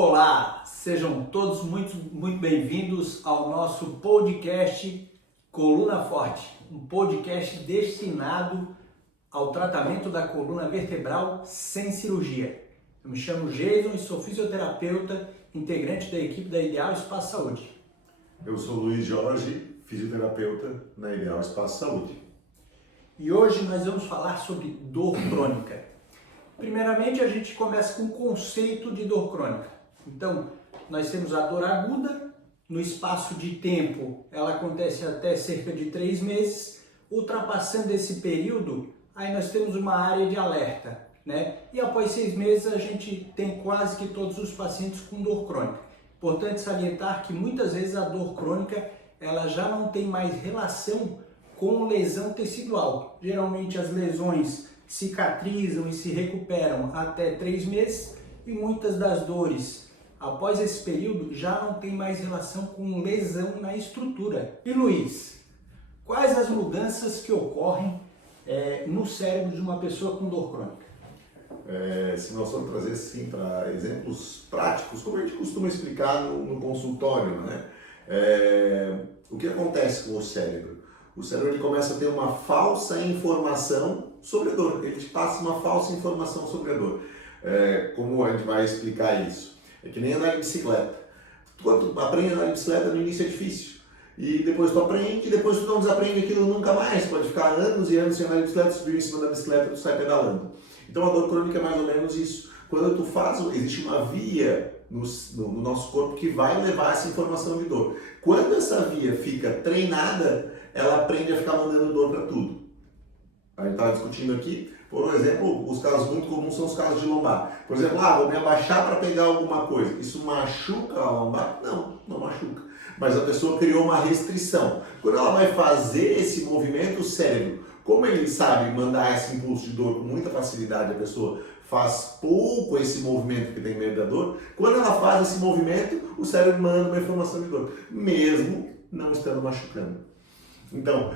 Olá, sejam todos muito bem-vindos ao nosso podcast Coluna Forte, um podcast destinado ao tratamento da coluna vertebral sem cirurgia. Eu me chamo Jason e sou fisioterapeuta, integrante da equipe da Ideal Espaço Saúde. Eu sou Luiz Jorge, fisioterapeuta na Ideal Espaço Saúde. E hoje nós vamos falar sobre dor crônica. Primeiramente, a gente começa com o conceito de dor crônica. Então, nós temos a dor aguda, no espaço de tempo ela acontece até cerca de 3 meses, ultrapassando esse período, aí nós temos uma área de alerta, né? E após 6 meses a gente tem quase que todos os pacientes com dor crônica. Importante salientar que muitas vezes a dor crônica ela já não tem mais relação com lesão tecidual. Geralmente as lesões cicatrizam e se recuperam até 3 meses e muitas das dores após esse período já não tem mais relação com lesão na estrutura. E Luiz, quais as mudanças que ocorrem no cérebro de uma pessoa com dor crônica? Se nós formos trazer sim para exemplos práticos, como a gente costuma explicar no consultório, né? O que acontece com o cérebro? O cérebro ele começa a ter uma falsa informação sobre a dor, ele te passa uma falsa informação sobre a dor. Como a gente vai explicar isso? É que nem andar de bicicleta. Quando tu aprende a andar de bicicleta, no início é difícil. E depois tu aprende, e depois tu não desaprende aquilo nunca mais. Pode ficar anos e anos sem andar de bicicleta, subir em cima da bicicleta e tu sai pedalando. Então a dor crônica é mais ou menos isso. Quando tu faz, existe uma via no nosso corpo que vai levar essa informação de dor. Quando essa via fica treinada, ela aprende a ficar mandando dor para tudo. A gente estava discutindo aqui, por exemplo, os casos muito comuns são os casos de lombar. Por exemplo, vou me abaixar para pegar alguma coisa. Isso machuca a lombar? Não, não machuca. Mas a pessoa criou uma restrição. Quando ela vai fazer esse movimento, o cérebro, como ele sabe mandar esse impulso de dor com muita facilidade, a pessoa faz pouco esse movimento que tem medo da dor, quando ela faz esse movimento, o cérebro manda uma informação de dor, mesmo não estando machucando. Então,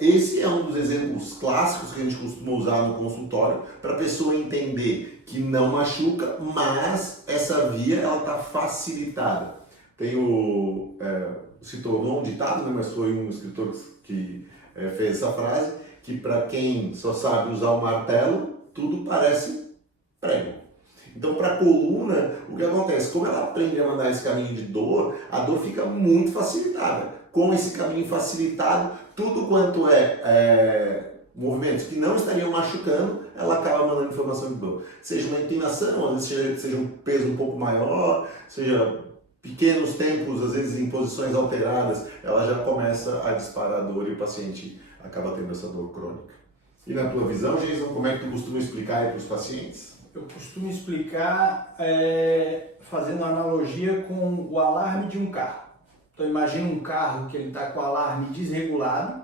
esse é um dos exemplos clássicos que a gente costuma usar no consultório para a pessoa entender que não machuca, mas essa via ela está facilitada. Tem citou não um ditado, né, mas foi um escritor que fez essa frase, que para quem só sabe usar o martelo, tudo parece prego. Então, para a coluna, o que acontece? Como ela aprende a mandar esse caminho de dor, a dor fica muito facilitada. Com esse caminho facilitado, tudo quanto movimentos que não estariam machucando, ela acaba mandando informação de dor. Seja uma inclinação, às vezes seja um peso um pouco maior, seja pequenos tempos, às vezes em posições alteradas, ela já começa a disparar a dor e o paciente acaba tendo essa dor crônica. E na tua visão, Jason, como é que tu costuma explicar para os pacientes? Eu costumo explicar fazendo analogia com o alarme de um carro. Então imagina um carro que ele está com o alarme desregulado,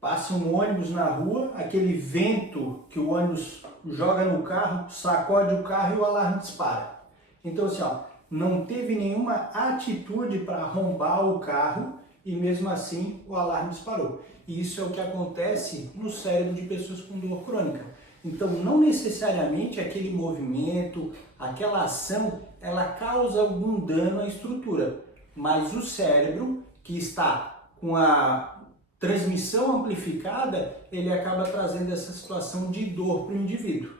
passa um ônibus na rua, aquele vento que o ônibus joga no carro, sacode o carro e o alarme dispara. Então assim, não teve nenhuma atitude para arrombar o carro e mesmo assim o alarme disparou. E isso é o que acontece no cérebro de pessoas com dor crônica. Então não necessariamente aquele movimento, aquela ação, ela causa algum dano à estrutura. Mas o cérebro, que está com a transmissão amplificada, ele acaba trazendo essa situação de dor para o indivíduo.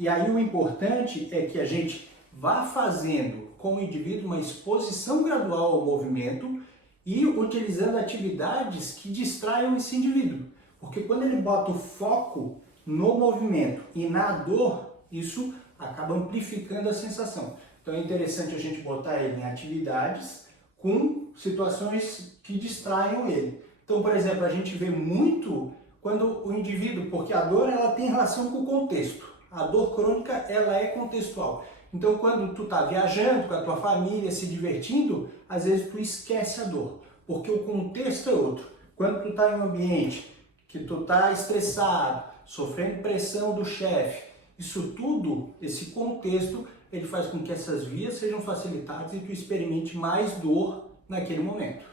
E aí o importante é que a gente vá fazendo com o indivíduo uma exposição gradual ao movimento e utilizando atividades que distraiam esse indivíduo. Porque quando ele bota o foco no movimento e na dor, isso acaba amplificando a sensação. Então é interessante a gente botar ele em atividades com situações que distraiam ele. Então, por exemplo, a gente vê muito quando o indivíduo, porque a dor ela tem relação com o contexto. A dor crônica ela é contextual. Então, quando tu está viajando com a tua família, se divertindo, às vezes tu esquece a dor, porque o contexto é outro. Quando tu está em um ambiente que tu está estressado, sofrendo pressão do chefe, isso tudo, esse contexto, ele faz com que essas vias sejam facilitadas e tu experimente mais dor naquele momento.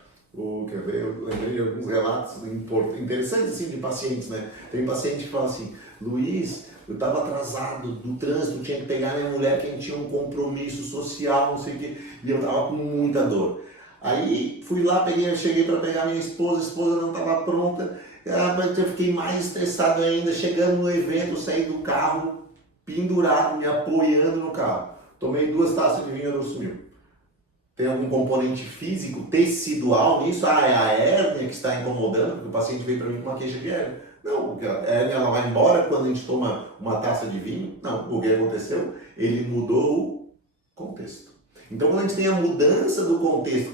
Quer ver? Eu lembrei de alguns relatos interessantes assim, de pacientes, né? Tem paciente que fala assim, Luiz, eu estava atrasado do trânsito, tinha que pegar minha mulher, que tinha um compromisso social, não sei o quê, e eu estava com muita dor. Aí fui lá, cheguei para pegar minha esposa, a esposa não estava pronta, eu fiquei mais estressado ainda, chegando no evento, eu saí do carro, pendurado, me apoiando no carro. Tomei 2 taças de vinho e a dor sumiu. Tem algum componente físico, tecidual nisso? Ah, é a hérnia que está incomodando, porque o paciente veio para mim com uma queixa de hérnia. Não, porque a hérnia ela vai embora quando a gente toma uma taça de vinho. Não, o que aconteceu? Ele mudou o contexto. Então, quando a gente tem a mudança do contexto,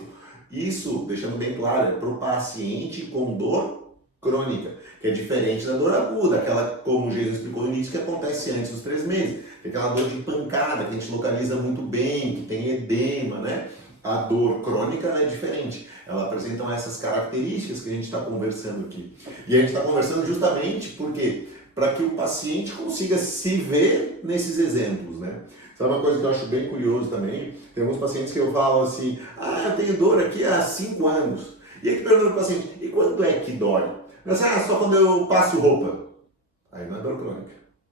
isso, deixando bem claro, é para o paciente com dor crônica, que é diferente da dor aguda, aquela, como o Jesus explicou no início, que acontece antes dos 3 meses. Aquela dor de pancada, que a gente localiza muito bem, que tem edema, né? A dor crônica é diferente. Ela apresenta essas características que a gente está conversando aqui. E a gente está conversando justamente porque para que o paciente consiga se ver nesses exemplos, né? Sabe uma coisa que eu acho bem curioso também? Tem alguns pacientes que eu falo assim, eu tenho dor aqui há 5 anos. E aí que pergunta para o paciente, e quando é que dói? Eu digo, só quando eu passo roupa. Aí não é dor crônica.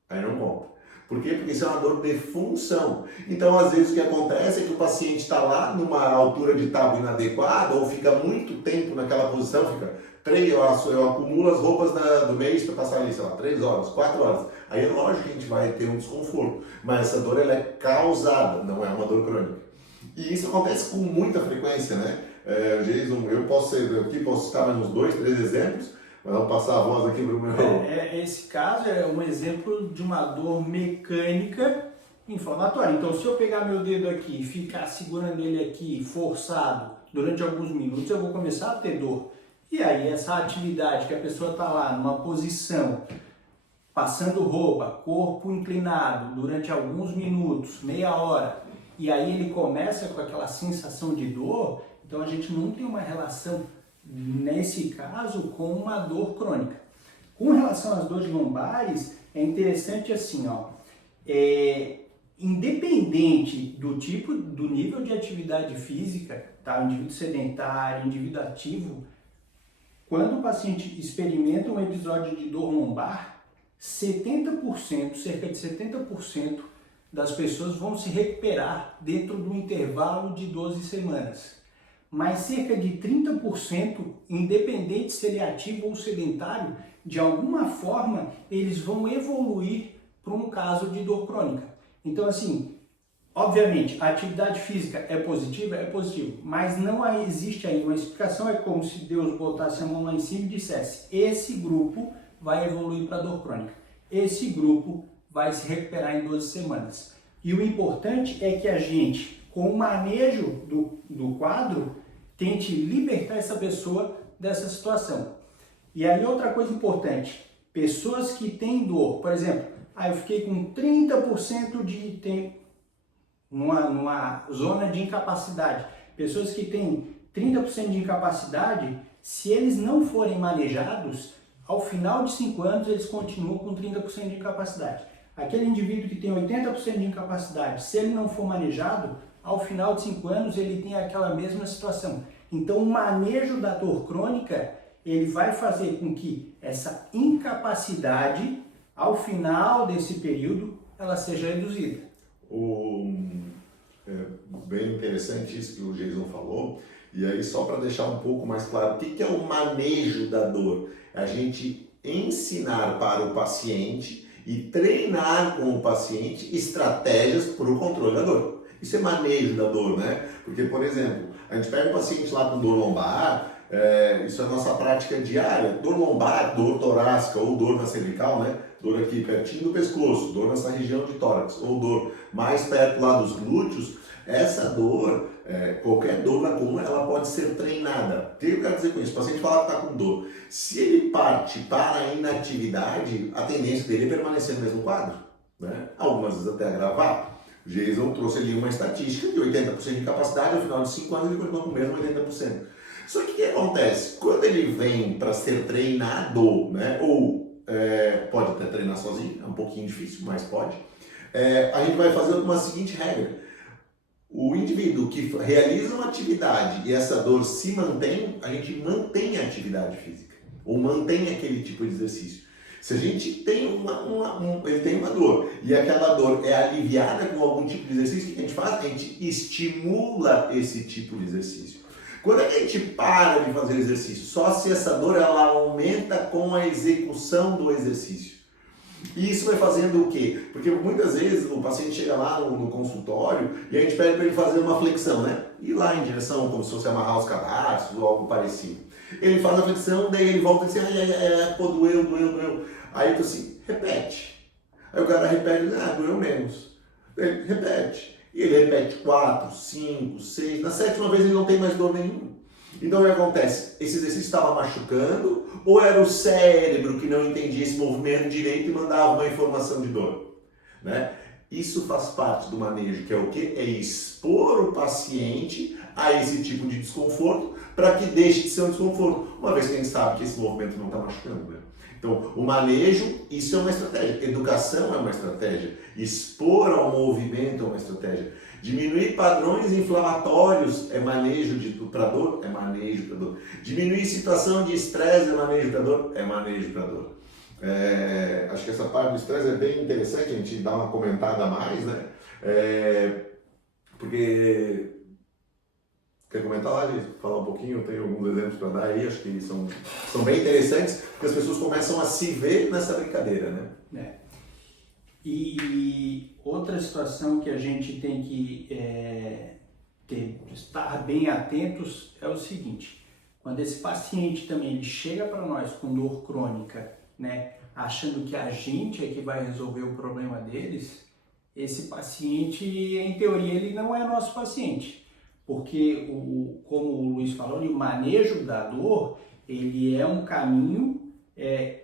Aí não conta. Por quê? Porque isso é uma dor de função. Então, às vezes, o que acontece é que o paciente está lá numa altura de tábua inadequada ou fica muito tempo naquela posição, fica 3 horas, eu acumulo as roupas do mês para passar ali, sei lá, 3 horas, 4 horas. Aí é lógico que a gente vai ter um desconforto, mas essa dor ela é causada, não é uma dor crônica. E isso acontece com muita frequência, né? Jason, eu posso citar mais uns 2, 3 exemplos, mas vamos passar a voz aqui para o meu... Esse caso é um exemplo de uma dor mecânica inflamatória. Então, se eu pegar meu dedo aqui e ficar segurando ele aqui, forçado, durante alguns minutos, eu vou começar a ter dor. E aí, essa atividade que a pessoa está lá numa posição, passando roupa, corpo inclinado, durante alguns minutos, meia hora, e aí ele começa com aquela sensação de dor, então a gente não tem uma relação, nesse caso, com uma dor crônica. Com relação às dores lombares, é interessante assim, independente do tipo, do nível de atividade física, tá? Indivíduo sedentário, indivíduo ativo, quando o paciente experimenta um episódio de dor lombar, 70%, cerca de 70% das pessoas vão se recuperar dentro do intervalo de 12 semanas. Mas cerca de 30%, independente se ele é ativo ou sedentário, de alguma forma eles vão evoluir para um caso de dor crônica. Então, assim, obviamente, a atividade física é positiva? É positivo, mas não existe aí uma explicação, é como se Deus botasse a mão lá em cima e dissesse, esse grupo vai evoluir para dor crônica, esse grupo vai se recuperar em 12 semanas. E o importante é que a gente, com o manejo do quadro, tente libertar essa pessoa dessa situação. E aí outra coisa importante, pessoas que têm dor, por exemplo, eu fiquei com 30% de tempo numa zona de incapacidade. Pessoas que têm 30% de incapacidade, se eles não forem manejados, ao final de 5 anos eles continuam com 30% de incapacidade. Aquele indivíduo que tem 80% de incapacidade, se ele não for manejado, ao final de 5 anos ele tem aquela mesma situação. Então o manejo da dor crônica, ele vai fazer com que essa incapacidade, ao final desse período, ela seja reduzida. Bem interessante isso que o Jason falou. E aí, só para deixar um pouco mais claro, o que é o manejo da dor? A gente ensinar para o paciente e treinar com o paciente estratégias para o controle da dor. Isso é manejo da dor, né? Porque, por exemplo, a gente pega um paciente lá com dor lombar, isso é a nossa prática diária, dor lombar, dor torácica ou dor na cervical, né? Dor aqui pertinho do pescoço, dor nessa região de tórax, ou dor mais perto lá dos glúteos, essa dor, qualquer dor na coluna, ela pode ser treinada. O que eu quero dizer com isso? O paciente fala que está com dor. Se ele parte para a inatividade, a tendência dele é permanecer no mesmo quadro, né? Algumas vezes até agravar. O Jason trouxe ali uma estatística de 80% de capacidade, ao final de 5 anos ele continua com o mesmo 80%. Só que o que acontece? Quando ele vem para ser treinado, né? Ou pode até treinar sozinho, é um pouquinho difícil, mas pode. A gente vai fazer uma seguinte regra. O indivíduo que realiza uma atividade e essa dor se mantém, a gente mantém a atividade física, ou mantém aquele tipo de exercício. Se a gente tem ele tem uma dor e aquela dor é aliviada com algum tipo de exercício, o que a gente faz? A gente estimula esse tipo de exercício. Quando a gente para de fazer o exercício, só se essa dor ela aumenta com a execução do exercício. E isso vai fazendo o quê? Porque muitas vezes o paciente chega lá no consultório e a gente pede para ele fazer uma flexão, né? Ir lá em direção como se fosse amarrar os cadarços ou algo parecido. Ele faz a flexão, daí ele volta e diz, pô, doeu. Aí eu tô assim, repete. Aí o cara repete, doeu menos. Ele repete. E ele repete 4, 5, 6, na 7ª vez ele não tem mais dor nenhuma. Então o que acontece? Esse exercício estava machucando ou era o cérebro que não entendia esse movimento direito e mandava uma informação de dor? Né? Isso faz parte do manejo, que é o quê? É expor o paciente a esse tipo de desconforto para que deixe de ser um desconforto, uma vez que a gente sabe que esse movimento não está machucando. Né? Então, o manejo, isso é uma estratégia. Educação é uma estratégia. Expor ao movimento é uma estratégia. Diminuir padrões inflamatórios é manejo para dor? É manejo para dor. Diminuir situação de estresse é manejo para dor? É manejo para dor. Acho que essa parte do estresse é bem interessante, a gente dá uma comentada a mais, né? Porque... Quer comentar lá, Liz? Falar um pouquinho? Eu tenho alguns exemplos para dar aí, acho que são bem interessantes, porque as pessoas começam a se ver nessa brincadeira, né? E outra situação que a gente tem que estar bem atentos é o seguinte: quando esse paciente também ele chega para nós com dor crônica, né, achando que a gente é que vai resolver o problema deles, esse paciente, em teoria, ele não é nosso paciente. Porque, como o Luiz falou, o manejo da dor, ele é um caminho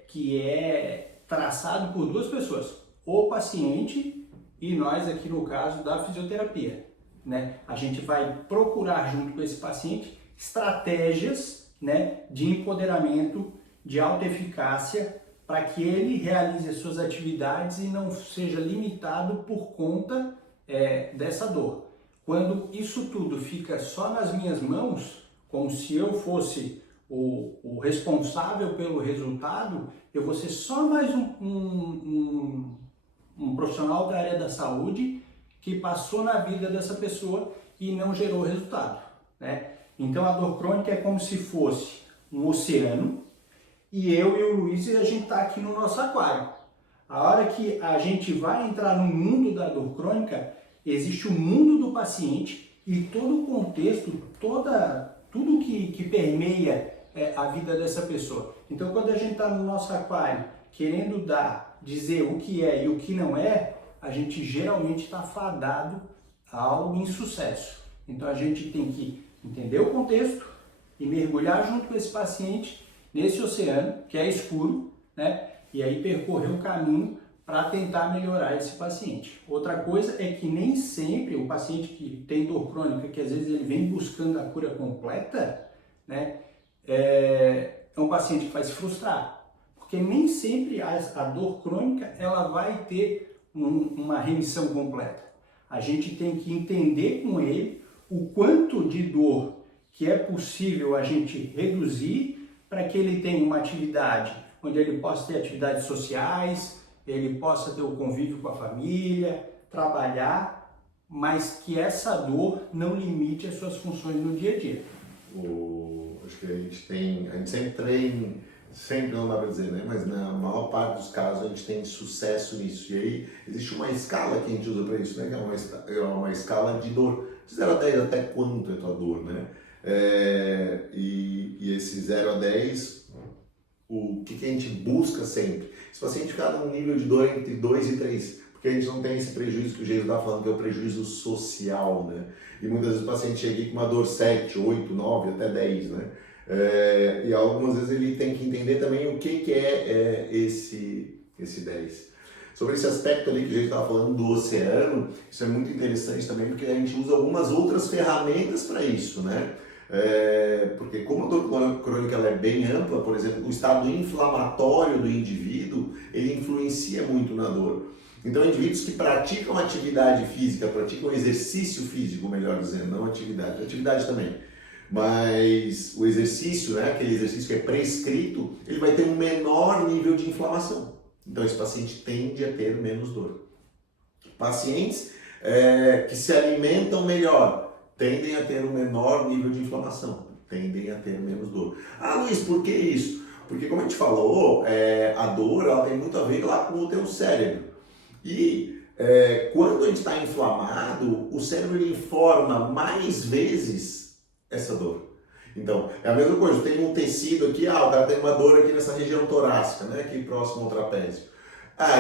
que é traçado por duas pessoas, o paciente e nós aqui no caso da fisioterapia. Né? A gente vai procurar junto com esse paciente estratégias, né, de empoderamento, de alta eficácia, para que ele realize as suas atividades e não seja limitado por conta dessa dor. Quando isso tudo fica só nas minhas mãos, como se eu fosse o responsável pelo resultado, eu vou ser só mais um profissional da área da saúde que passou na vida dessa pessoa e não gerou resultado. Né? Então a dor crônica é como se fosse um oceano e eu e o Luiz, a gente está aqui no nosso aquário. A hora que a gente vai entrar no mundo da dor crônica, existe o mundo do paciente e todo o contexto, tudo que permeia a vida dessa pessoa. Então, quando a gente está no nosso aquário querendo dizer o que é e o que não é, a gente geralmente está fadado ao insucesso. Então, a gente tem que entender o contexto e mergulhar junto com esse paciente nesse oceano, que é escuro, né? E aí percorrer um caminho para tentar melhorar esse paciente. Outra coisa é que nem sempre o paciente que tem dor crônica, que às vezes ele vem buscando a cura completa, né, é um paciente que vai se frustrar, porque nem sempre a dor crônica ela vai ter uma remissão completa. A gente tem que entender com ele o quanto de dor que é possível a gente reduzir para que ele tenha uma atividade onde ele possa ter atividades sociais, ele possa ter o convívio com a família, trabalhar, mas que essa dor não limite as suas funções no dia a dia. Acho que a gente sempre não dá para dizer, né? Mas na maior parte dos casos a gente tem sucesso nisso. E aí existe uma escala que a gente usa para isso, né? Que é uma escala de dor. De 0 a 10, até quanto é tua dor, né? E esse 0 a 10, o que a gente busca sempre? Se o paciente ficar num nível de dor entre 2 e 3, porque a gente não tem esse prejuízo que o Jesus está falando, que é o prejuízo social, né? E muitas vezes o paciente chega aqui com uma dor 7, 8, 9, até 10, né? E algumas vezes ele tem que entender também o que é esse 10. Sobre esse aspecto ali que a gente estava falando do oceano, isso é muito interessante também, porque a gente usa algumas outras ferramentas para isso, né? Porque como a dor crônica ela é bem ampla, por exemplo, o estado inflamatório do indivíduo, ele influencia muito na dor. Então, indivíduos que praticam atividade física, praticam exercício físico, melhor dizendo, não atividade também, Mas o exercício, né, aquele exercício que é prescrito, ele vai ter um menor nível de inflamação. Então esse paciente tende a ter menos dor. Pacientes que se alimentam melhor tendem a ter um menor nível de inflamação, tendem a ter menos dor. Ah, Luiz, por que isso? Porque, como a gente falou, a dor ela tem muito a ver lá com o teu cérebro. E quando a gente está inflamado, o cérebro ele informa mais vezes essa dor. Então, é a mesma coisa, tem um tecido aqui, o cara tem uma dor aqui nessa região torácica, né, aqui próximo ao trapézio.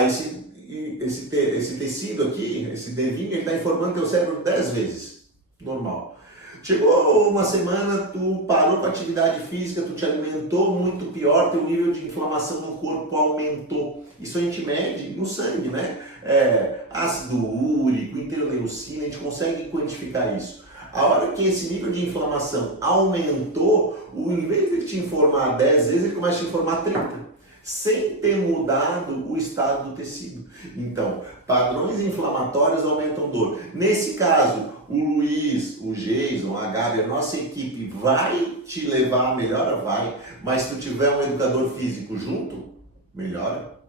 Esse tecido aqui, esse nervinho, ele está informando teu cérebro 10 vezes, normal. Chegou uma semana, tu parou com a atividade física, tu te alimentou muito pior, teu nível de inflamação no corpo aumentou. Isso a gente mede no sangue, né? Ácido úrico, interleucina, a gente consegue quantificar isso. A hora que esse nível de inflamação aumentou, em vez de te informar 10 vezes, ele começa a te informar 30. Sem ter mudado o estado do tecido. Então, padrões inflamatórios aumentam dor. Nesse caso, o Luiz, o Jason, a Gabi, a nossa equipe vai te levar a melhora? Vai. Mas se tu tiver um educador físico junto, melhora.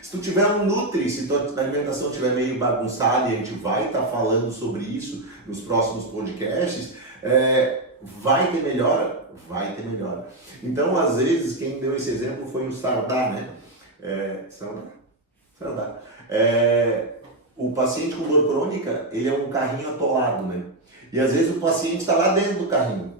Se tu tiver um Nutri, se tua alimentação estiver meio bagunçada, e a gente vai estar falando sobre isso nos próximos podcasts, vai ter melhora? Vai ter melhora. Então, às vezes, quem deu esse exemplo foi o Sardar, né? Sardar. O paciente com dor crônica, ele é um carrinho atolado, né? E às vezes o paciente está lá dentro do carrinho.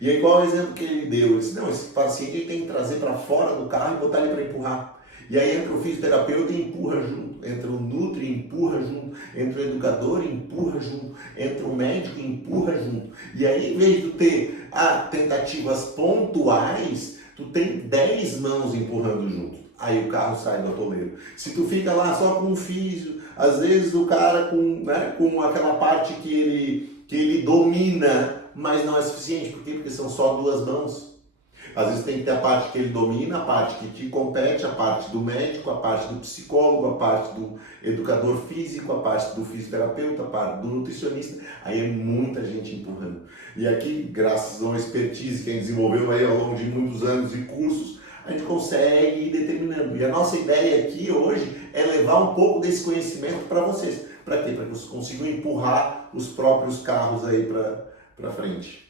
E aí qual é o exemplo que ele deu? Ele disse, não, esse paciente ele tem que trazer para fora do carro e botar ele para empurrar. E aí entra o fisioterapeuta e empurra junto, entra o Nutri e empurra junto, entra o educador e empurra junto, entra o médico e empurra junto. E aí, em vez de tu ter tentativas pontuais, tu tem 10 mãos empurrando junto. Aí o carro sai do atoleiro. Se tu fica lá só com um físio, às vezes o cara com aquela parte que ele domina, mas não é suficiente. Por quê? Porque são só 2 mãos. Às vezes tem que ter a parte que ele domina, a parte que te compete, a parte do médico, a parte do psicólogo, a parte do educador físico, a parte do fisioterapeuta, a parte do nutricionista. Aí é muita gente empurrando. E aqui, graças a uma expertise que a gente desenvolveu aí ao longo de muitos anos e cursos, a gente consegue ir determinando. E a nossa ideia aqui hoje é levar um pouco desse conhecimento para vocês. Para quê? Para que vocês consigam empurrar os próprios carros aí para frente.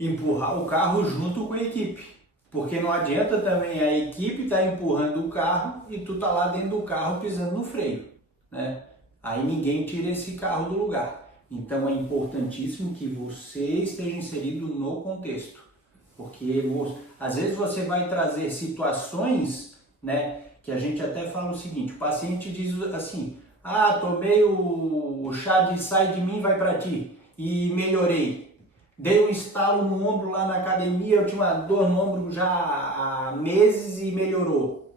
Empurrar o carro junto com a equipe. Porque não adianta também a equipe estar empurrando o carro e tu tá lá dentro do carro pisando no freio, né? Aí ninguém tira esse carro do lugar. Então é importantíssimo que você esteja inserido no contexto. Porque às vezes você vai trazer situações, né, que a gente até fala o seguinte, o paciente diz assim, tomei o chá de sai de mim, vai para ti, e melhorei. Dei um estalo no ombro lá na academia, eu tinha uma dor no ombro já há meses e melhorou.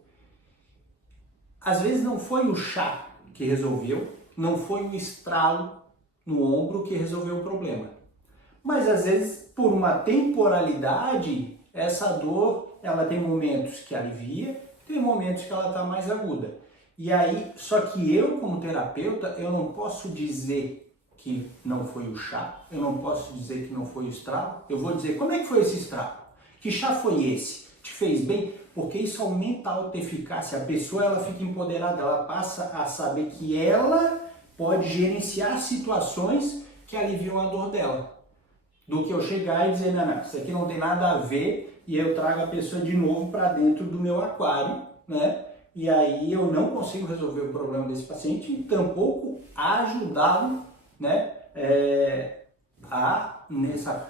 Às vezes não foi o chá que resolveu, não foi o estralo no ombro que resolveu o problema. Mas às vezes, por uma temporalidade, essa dor, ela tem momentos que alivia, tem momentos que ela está mais aguda. E aí, só que eu como terapeuta, eu não posso dizer que não foi o chá, eu não posso dizer que não foi o estralo, eu vou dizer, como é que foi esse estralo? Que chá foi esse? Te fez bem? Porque isso aumenta a autoeficácia, a pessoa ela fica empoderada, ela passa a saber que ela pode gerenciar situações que aliviam a dor dela. Do que eu chegar e dizer, não, isso aqui não tem nada a ver, e eu trago a pessoa de novo para dentro do meu aquário, né? E aí eu não consigo resolver o problema desse paciente e tampouco ajudá-lo, né?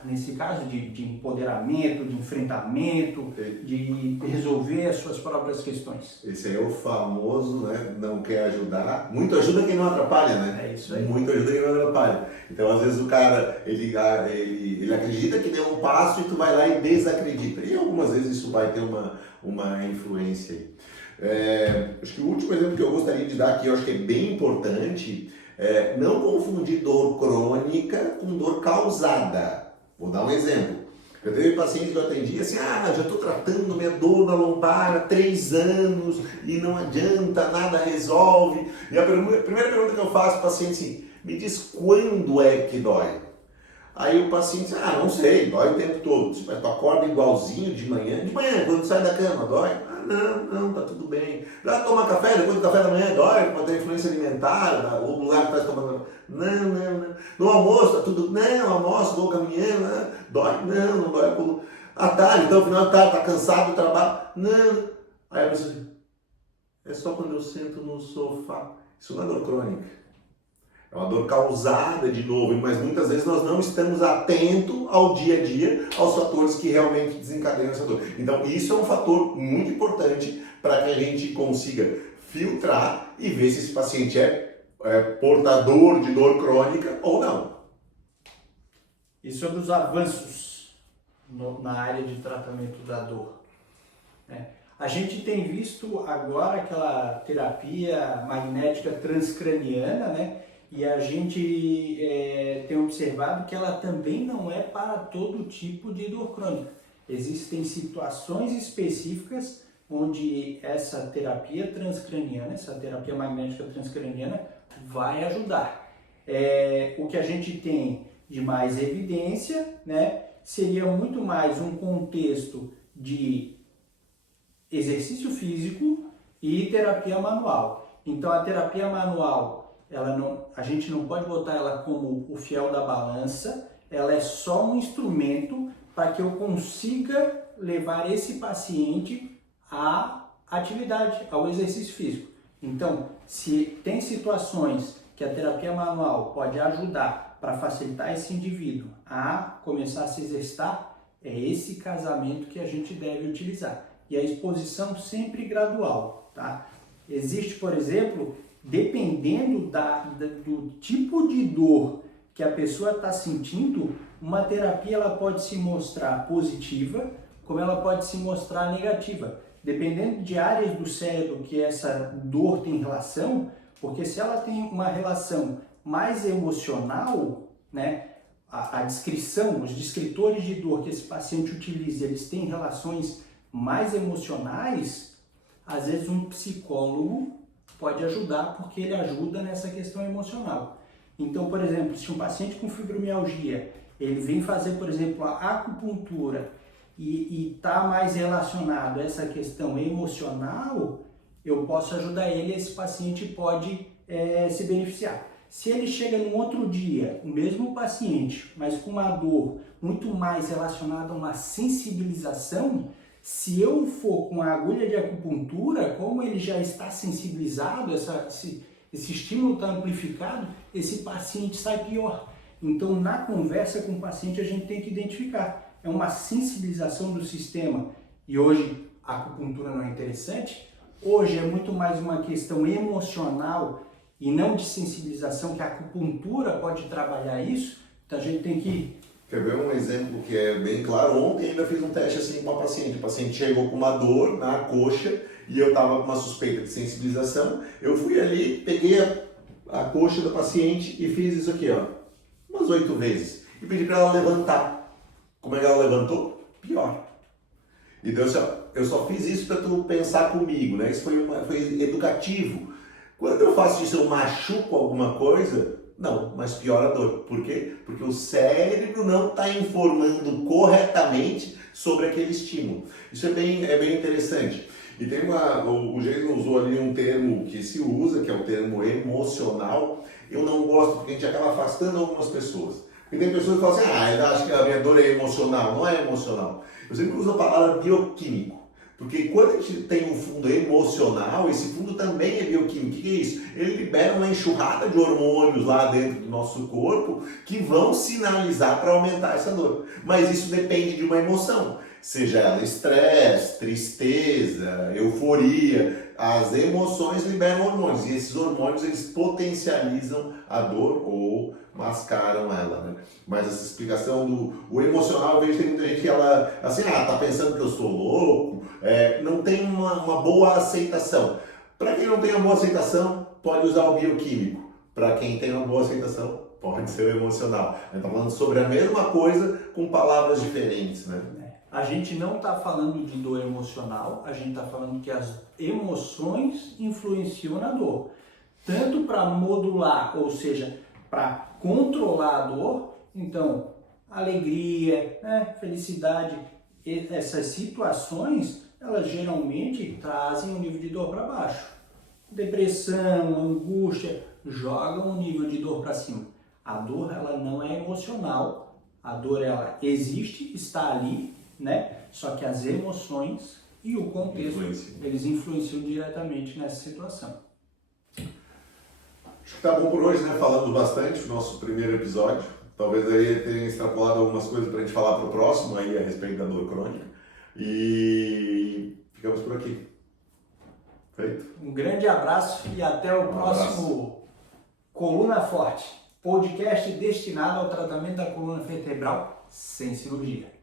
Nesse caso de empoderamento, de enfrentamento, de resolver as suas próprias questões. Esse aí é o famoso, né? Não quer ajudar. Muito ajuda quem não atrapalha, né? É isso aí. Muito ajuda quem não atrapalha. Então, às vezes o cara, ele acredita que deu um passo e tu vai lá e desacredita. E algumas vezes isso vai ter uma influência aí. Acho que o último exemplo que eu gostaria de dar aqui, eu acho que é bem importante, não confundir dor crônica com dor causada. Vou dar um exemplo. Eu teve paciente que eu atendi assim, já estou tratando minha dor na lombar há 3 anos e não adianta, nada resolve. E a primeira pergunta que eu faço para o paciente é assim, me diz quando é que dói? Aí o paciente diz, não sei, dói o tempo todo. Mas tu acorda igualzinho de manhã, quando sai da cama, dói? Não, tá tudo bem. Já toma café, depois do café da manhã dói, pode ter influência alimentar, o lugar que tá tomando. Não. No almoço, tá tudo, não, almoço, vou caminhando, dói? Não dói. À tarde, então, no final de tarde, tá cansado do trabalho? Não. Aí a pessoa diz, é só quando eu sento no sofá. Isso não é dor crônica. É uma dor causada, de novo, mas muitas vezes nós não estamos atentos ao dia a dia, aos fatores que realmente desencadeiam essa dor. Então, isso é um fator muito importante para que a gente consiga filtrar e ver se esse paciente é portador de dor crônica ou não. E sobre os avanços na área de tratamento da dor, né? A gente tem visto agora aquela terapia magnética transcraniana, né? E a gente tem observado que ela também não é para todo tipo de dor crônica. Existem situações específicas onde essa terapia transcraniana, essa terapia magnética transcraniana vai ajudar. O que a gente tem de mais evidência, né, seria muito mais um contexto de exercício físico e terapia manual. Então a terapia manual, a gente não pode botar ela como o fiel da balança, ela é só um instrumento para que eu consiga levar esse paciente à atividade, ao exercício físico. Então, se tem situações que a terapia manual pode ajudar para facilitar esse indivíduo a começar a se exercitar, é esse casamento que a gente deve utilizar. E a exposição sempre gradual, tá? Existe, por exemplo, dependendo do tipo de dor que a pessoa está sentindo, uma terapia ela pode se mostrar positiva, como ela pode se mostrar negativa. Dependendo de áreas do cérebro que essa dor tem relação, porque se ela tem uma relação mais emocional, né, a descrição, os descritores de dor que esse paciente utiliza, eles têm relações mais emocionais, às vezes um psicólogo pode ajudar porque ele ajuda nessa questão emocional. Então, por exemplo, se um paciente com fibromialgia, ele vem fazer, por exemplo, a acupuntura e está mais relacionado a essa questão emocional, eu posso ajudar ele, esse paciente pode se beneficiar. Se ele chega num outro dia, o mesmo paciente, mas com uma dor muito mais relacionada a uma sensibilização, se eu for com a agulha de acupuntura, como ele já está sensibilizado, esse estímulo está amplificado, esse paciente sai pior. Então, na conversa com o paciente, a gente tem que identificar. É uma sensibilização do sistema. E hoje, a acupuntura não é interessante. Hoje é muito mais uma questão emocional e não de sensibilização, que a acupuntura pode trabalhar isso. Então, a gente tem que... Quer ver um exemplo que é bem claro? Ontem ainda fiz um teste assim com uma paciente. O paciente chegou com uma dor na coxa e eu estava com uma suspeita de sensibilização. Eu fui ali, peguei a coxa da paciente e fiz isso aqui, ó, umas 8 vezes. E pedi para ela levantar. Como é que ela levantou? Pior. Então eu só fiz isso para tu pensar comigo, né? Isso foi educativo. Quando eu faço isso, eu machuco alguma coisa? Não, mas piora a dor. Por quê? Porque o cérebro não está informando corretamente sobre aquele estímulo. Isso é bem interessante. E tem o Jason usou ali um termo que se usa, que é o termo emocional. Eu não gosto porque a gente acaba afastando algumas pessoas. Porque tem pessoas que falam assim, eu acho que a minha dor é emocional. Não é emocional. Eu sempre uso a palavra bioquímico. Porque quando a gente tem um fundo emocional, esse fundo também é bioquímico. O que é isso? Ele libera uma enxurrada de hormônios lá dentro do nosso corpo que vão sinalizar para aumentar essa dor. Mas isso depende de uma emoção. Seja ela estresse, tristeza, euforia. As emoções liberam hormônios e esses hormônios eles potencializam a dor ou mascaram ela, né? Mas essa explicação do emocional, eu vejo que tem muita gente que ela, assim, tá pensando que eu sou louco, não tem uma boa aceitação. Para quem não tem uma boa aceitação, pode usar o bioquímico. Para quem tem uma boa aceitação, pode ser o emocional. A gente está falando sobre a mesma coisa com palavras diferentes, né? A gente não está falando de dor emocional, a gente está falando que as emoções influenciam na dor. Tanto para modular, ou seja, para controlar a dor. Então, alegria, né? Felicidade. E essas situações, elas geralmente trazem o nível de dor para baixo. Depressão, angústia, jogam o nível de dor para cima. A dor, ela não é emocional. A dor, ela existe, está ali, né? Só que as emoções e o contexto, eles influenciam diretamente nessa situação. Acho que tá bom por hoje, né? Falamos bastante no nosso primeiro episódio. Talvez aí tenha extrapolado algumas coisas para a gente falar para o próximo aí a respeito da dor crônica. E ficamos por aqui. Feito? Um grande abraço e até o próximo Coluna Forte, podcast destinado ao tratamento da coluna vertebral sem cirurgia.